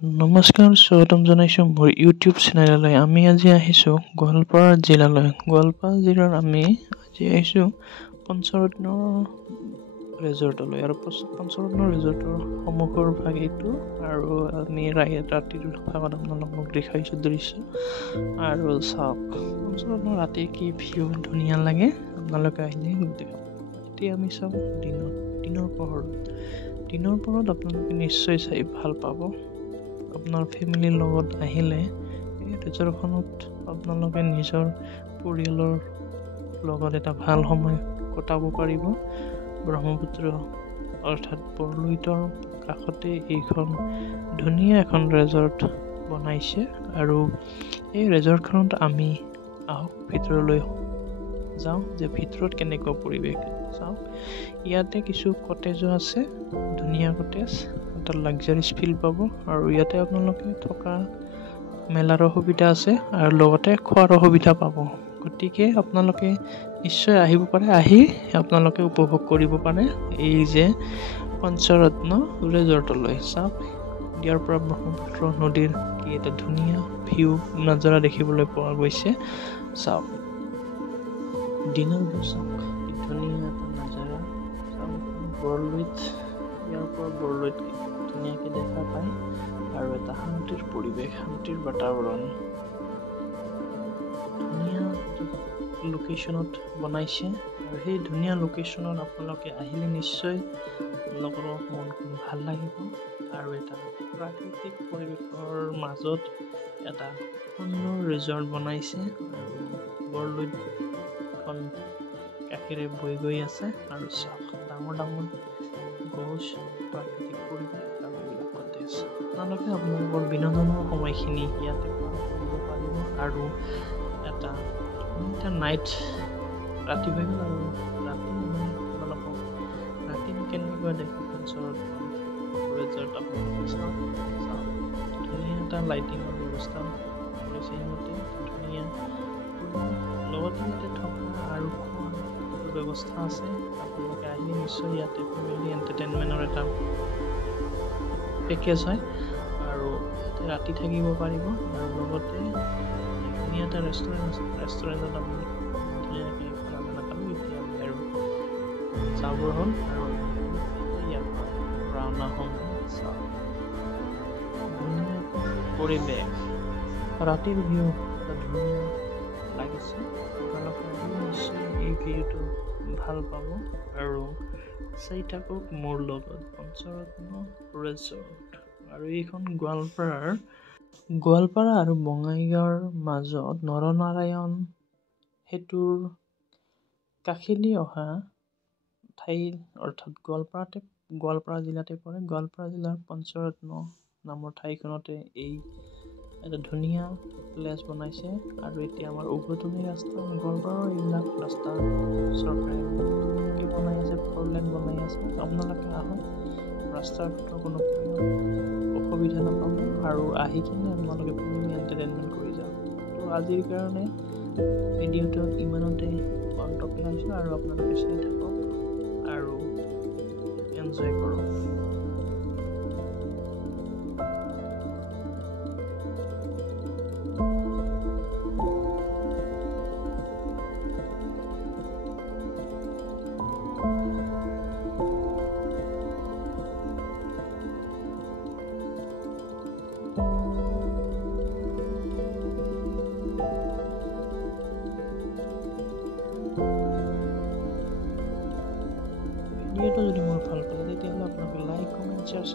নমস্কাৰ, স্বাগতম জনাইছোঁ মোৰ ইউটিউব চেনেললৈ। আমি আজি আহিছোঁ গোৱালপাৰা জিলালৈ। গোৱালপাৰা জিলাৰ আমি আজি আহিছোঁ পঞ্চৰত্ন ৰিজৰ্টলৈ। আৰু পঞ্চৰত্ন ৰিজৰ্টৰ সন্মুখৰ ভাগ এইটো। আৰু আমি ৰাতিৰ ভাগত আপোনালোকক দেখাইছোঁ দৃশ্য। আৰু চাওক, পঞ্চৰত্ন ৰাতিৰ কি ভিউ ধুনীয়া লাগে, আপোনালোকে আহিলে দেখাব। এতিয়া আমি চাওঁ দিনৰ পোহৰত আপোনালোকে নিশ্চয় চাই ভাল পাব। আপোনাৰ ফেমিলিৰ লগত আহিলে এই ৰিজৰ্টখনত আপোনালোকে নিজৰ পৰিয়ালৰ লগত এটা ভাল সময় কটাব পাৰিব। ব্ৰহ্মপুত্ৰ অৰ্থাৎ বৰলুইতৰ কাষতে এইখন ধুনীয়া এখন ৰিজৰ্ট বনাইছে। আৰু এই ৰিজৰ্টখনত আমি আহক ভিতৰলৈ যাওঁ যে ভিতৰত কেনেকুৱা পৰিৱেশ চাওঁ। ইয়াতে কিছু কটেজো আছে, ধুনীয়া কটেজ, এটা লাক্সাৰিছ ফিল পাব। আৰু ইয়াতে আপোনালোকে থকা মেলাৰো সুবিধা আছে আৰু লগতে খোৱাৰো সুবিধা পাব। গতিকে আপোনালোকে নিশ্চয় আহিব পাৰে, আহি আপোনালোকে উপভোগ কৰিব পাৰে এই যে পঞ্চৰত্ন ৰিজৰ্টলৈ। চাওক, ইয়াৰ পৰা ব্ৰহ্মপুত্ৰ নদীৰ কি এটা ধুনীয়া ভিউ নজাৰা দেখিবলৈ পোৱা গৈছে। চাওক, দিনৰ চাওক কি ধুনীয়া এটা নজাৰা। চাওক, বৰলুইত, ইয়াৰ পৰা বৰলুইত ধুনীয়াকে দেখা পায়। আৰু এটা শান্তিৰ পৰিৱেশ, শান্তিৰ বাতাবৰণ, ধুনীয়া লোকেশ্যনত বনাইছে। আৰু সেই ধুনীয়া লোকেশ্যনত আপোনালোকে আহিলে নিশ্চয় আপোনালোকৰ মনখন ভাল লাগিব। আৰু এটা প্ৰাকৃতিক পৰিৱেশৰ মাজত এটা সুন্দৰ ৰিজৰ্ট বনাইছে। আৰু বৰলুইতখন কাষেৰে বৈ গৈ আছে। আৰু চাওক, ডাঙৰ গছ, প্ৰাকৃতিক পৰিৱেশ আৰু এইবিলাক কটেজ। আপোনালোকে আপোনালোকৰ বিনোদনৰ সময়খিনি ইয়াতে পাৰ কৰিব পাৰিব। আৰু এটা নাইট ৰাতি হৈ গ'ল। আৰু ৰাতি আপোনালোকক ৰাতিনো কেনেকুৱা দেখি পঞ্চৰত্ন ৰিজৰ্ট আপোনালোকে চাওক। ধুনীয়া এটা লাইটিঙৰ ব্যৱস্থা কৰিছে। সেইমতে ধুনীয়া লগতে ইয়াতে থকা আৰু খোৱাৰ ব্যৱস্থা আছে। আপোনালোকে আহিলে নিশ্চয় ইয়াতে ফেমিলি এণ্টাৰটেইনমেণ্টৰ এটা পেকেজ হয়। আৰু ইয়াতে ৰাতি থাকিব পাৰিব। আৰু লগতে ধুনীয়া এটা ৰেষ্টুৰেণ্টত আমি ধুনীয়াকৈ খানা খালোঁ। এতিয়া আমি আৰু যাবৰ হ'ল। আৰু ইয়াৰ পৰা ৰাওনা হ'ম। চাওঁ, ধুনীয়া পৰিৱেশ, ৰাতিৰ ভিউ এটা ধুনীয়া লাগিছে। আপোনালোকে নিশ্চয় এই ভিউটো ভাল পাব। আৰু চাই থাকক মোৰ লগত পঞ্চৰত্ন ৰিজৰ্ট। আৰু এইখন গোৱালপাৰা আৰু বঙাইগাঁৱৰ মাজত নৰনাৰায়ণ সেতুৰ কাষেদি অহা ঠাই, অৰ্থাৎ গোৱালপাৰা জিলাতে পৰে। গোৱালপাৰা জিলাৰ পঞ্চৰত্ন নামৰ ঠাইখনতে এই এটা ধুনীয়া প্লেচ বনাইছে। আৰু এতিয়া আমাৰ উভতনি ৰাস্তা, গোৱালপাৰাৰ এইবিলাক ৰাস্তা চৰকাৰে ধুনীয়াকৈ বনাই আছে, 4 লেন বনাই আছে। আপোনালোকে আহক, ৰাস্তাৰ কোনো অসুবিধা নাপাব। আৰু আহি কিনে আপোনালোকে ফেমিলি এণ্টাৰটেইনমেণ্ট কৰি যাওক। তো আজিৰ কাৰণে ভিডিঅ'টো ইমানতে অন্ত পেলাইছোঁ। আৰু আপোনালোকে চাই থাকক আৰু এনজয় কৰক। ভিডিঅ'টো যদি মোৰ ভাল পালে তেতিয়াহ'লে আপোনালোকে লাইক, কমেণ্ট, শ্বেয়াৰ,